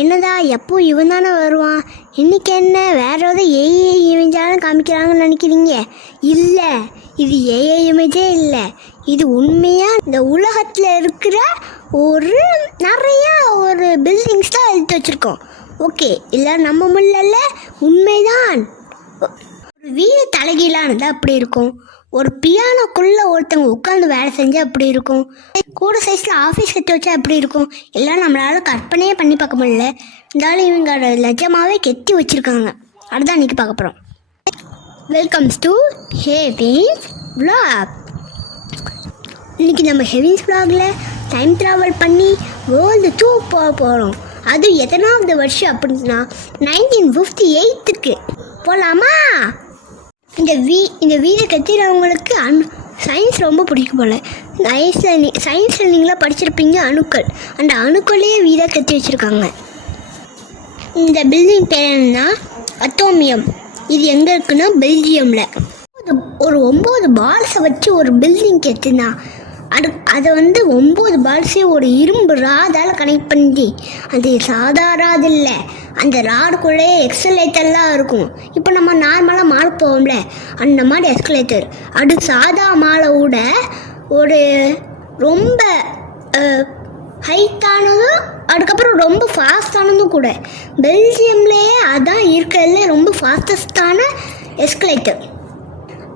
என்னடா எப்போ இவன் தானே வருவான், இன்னைக்கு என்ன வேற ஏதாவது ஏஐ இமேஜாலும் காமிக்கிறாங்கன்னு நினைக்கிறீங்க? இல்லை, இது ஏஐ இமேஜே இல்லை. இது உண்மையாக இந்த உலகத்தில் இருக்கிற நிறையா பில்டிங்ஸ் தான் எடுத்து வச்சுருக்கோம். ஓகே, இல்லை நம்ம முள்ளல்ல, உண்மைதான். ஒரு வீடு தலைகீழானது அப்படி இருக்கும். ஒரு பியானோக்குள்ளே ஒருத்தவங்க உட்காந்து வேலை செஞ்சால் அப்படி இருக்கும். கூட சைஸில் ஆஃபீஸ் கட்டி வச்சா அப்படி இருக்கும். எல்லாம் நம்மளால் கற்பனையே பண்ணி பார்க்க முடியல. இருந்தாலும் இவங்க லட்சமாகவே கெட்டி வச்சுருக்காங்க. அதுதான் இன்றைக்கி பார்க்க போகிறோம். Welcomes to Hevin's vlog. இன்றைக்கி நம்ம ஹெவின்ஸ் வ்ளாகில் டைம் ட்ராவல் பண்ணி வேர்ல்டு டூர் போக போகிறோம். அது எத்தனாவது வருஷம் அப்படின்னா 1958க்கு போகலாமா? இந்த வீடை கட்டினவங்களுக்கு சயின்ஸ் ரொம்ப பிடிக்கும் போல். சயின்ஸில் நீங்களாம் படிச்சிருப்பீங்க அணுக்கள். அந்த அணுக்களையே வீடாக கட்டி வச்சுருக்காங்க. இந்த பில்டிங் பேர் என்னன்னா அட்டோமியம். இது எங்கே இருக்குன்னா பெல்ஜியமில். ஒரு 9 பால்ஸை வச்சு ஒரு பில்டிங் கட்டுனா அதை 9 பால்ஸையும் ஒரு இரும்பு ராடால் கனெக்ட் பண்ணி, அது சாதா ராடு இல்லை, அந்த ராடுக்குள்ளே எக்ஸ்கலேட்டர்லாம் இருக்கும். இப்போ நம்ம நார்மலாக மாலை போவோம்ல, அந்த மாதிரி எஸ்கலேட்டர். அது சாதா மாலை விட ஒரு ரொம்ப ஹைட்டானதும் அதுக்கப்புறம் ரொம்ப ஃபாஸ்டானதும் கூட. பெல்ஜியம்லேயே அதான் இருக்கிறதுல ரொம்ப ஃபாஸ்டஸ்டான எஸ்கலேட்டர்.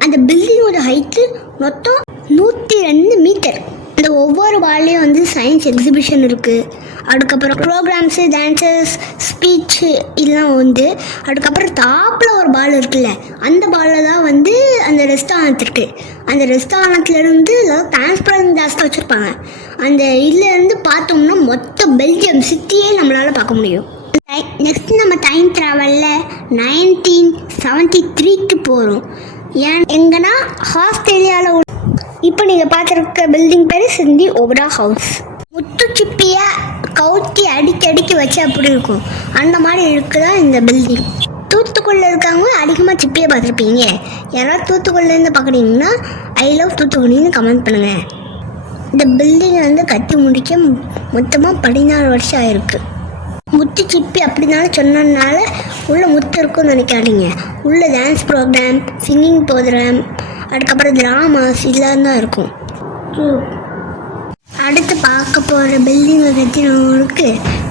அந்த பில்டிங்கோட ஹைட்டு மொத்தம் 102 மீட்டர். இந்த ஒவ்வொரு பால்லையும் சயின்ஸ் எக்ஸிபிஷன் இருக்குது. அதுக்கப்புறம் ப்ரோக்ராம்ஸு, டான்ஸஸ், ஸ்பீச்சு இதெல்லாம் அதுக்கப்புறம் டாப்பில் ஒரு பால் இருக்குல்ல, அந்த பாலில் தான் அந்த ரெஸ்டாரண்ட் இருக்குது. அந்த ரெஸ்டாரண்ட்லேருந்து டிரான்ஸ்பரண்ட் கிளாஸாக வச்சுருப்பாங்க. அந்த இதுலேருந்து பார்த்தோம்னா மொத்த பெல்ஜியம் சிட்டியே நம்மளால் பார்க்க முடியும். நெக்ஸ்ட் நம்ம டைம் ட்ராவலில் 1973க்கு போகிறோம். எங்கன்னா ஆஸ்திரேலியாவில். இப்போ நீங்கள் பார்த்துருக்க பில்டிங் பேர் சிட்னி ஓபரா ஹவுஸ். முத்துச்சிப்பியை கவுத்தி அடிக்கி வச்சு அப்படி இருக்கும். அந்த மாதிரி இருக்குதான் இந்த பில்டிங். தூத்துக்குடியில் இருக்காங்க அதிகமாக சிப்பியை பார்த்துருப்பீங்க. யாராவது தூத்துக்குடியிலேருந்து பார்க்குறீங்கன்னா ஐ லவ் தூத்துக்குடின்னு கமெண்ட் பண்ணுங்கள். இந்த பில்டிங்கை கட்டி முடிக்க மொத்தமாக 14 வருஷம் ஆயிருக்கு. முத்து சிப்பி அப்படின்னாலும் சொன்னதுனால உள்ளே முத்து இருக்குன்னு நினைக்காதீங்க. உள்ளே டான்ஸ் ப்ரோக்ராம், சிங்கிங் ப்ரோக்ராம், அதுக்கப்புறம் ட்ராமாஸ் இதெல்லாம் தான் இருக்கும். அடுத்து பார்க்க போகிற பில்டிங்கை கட்டினவங்களுக்கு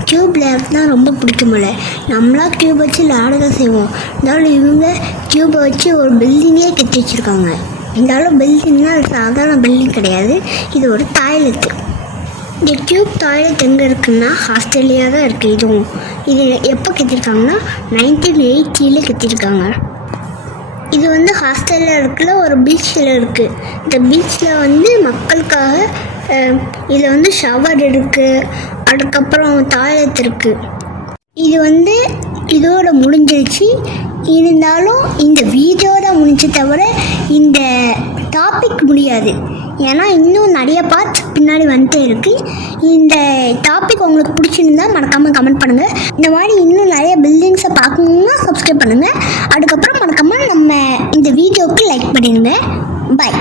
டியூப் லேப் தான் ரொம்ப பிடிக்கும் போல. நம்மளாம் டியூப் வச்சு விளையாட தான் செய்வோம். இருந்தாலும் இவங்க டியூப்பை வச்சு ஒரு பில்டிங்கே கட்டி வச்சுருக்காங்க. இருந்தாலும் பில்டிங்னா அது சாதாரண பில்டிங் கிடையாது, இது ஒரு டாய்லெட்டு. இந்த டியூப் டாய்லெட் எங்கே இருக்குன்னா ஆஸ்திரேலியா தான் இருக்குது. இது எப்போ கட்டியிருக்காங்கன்னா 1980 கட்டியிருக்காங்க. இது ஆஸ்திரேலியா இருக்குல்ல ஒரு பீச்சில் இருக்குது. இந்த பீச்சில் மக்களுக்காக இதில் ஷவர் இருக்குது, அதுக்கப்புறம் டாய்லெட் இருக்குது. இது இதோட முடிஞ்சிருச்சு. இருந்தாலும் இந்த வீடியோ தான் முடிஞ்சு தவிர இந்த டாபிக் முடியாது. ஏன்னா இன்னும் நிறைய பார்ட்ஸ் பின்னாடி வந்துட்டே இருக்குது. இந்த டாபிக் உங்களுக்கு பிடிச்சிருந்தா மறக்காமல் கமெண்ட் பண்ணுங்கள். இந்த மாதிரி இன்னும் நிறைய பில்டிங்ஸை பார்க்கணுன்னா சப்ஸ்கிரைப் பண்ணுங்கள். அதுக்கப்புறம் மறக்காமல் நம்ம இந்த வீடியோவுக்கு லைக் பண்ணிடுங்க. பாய்.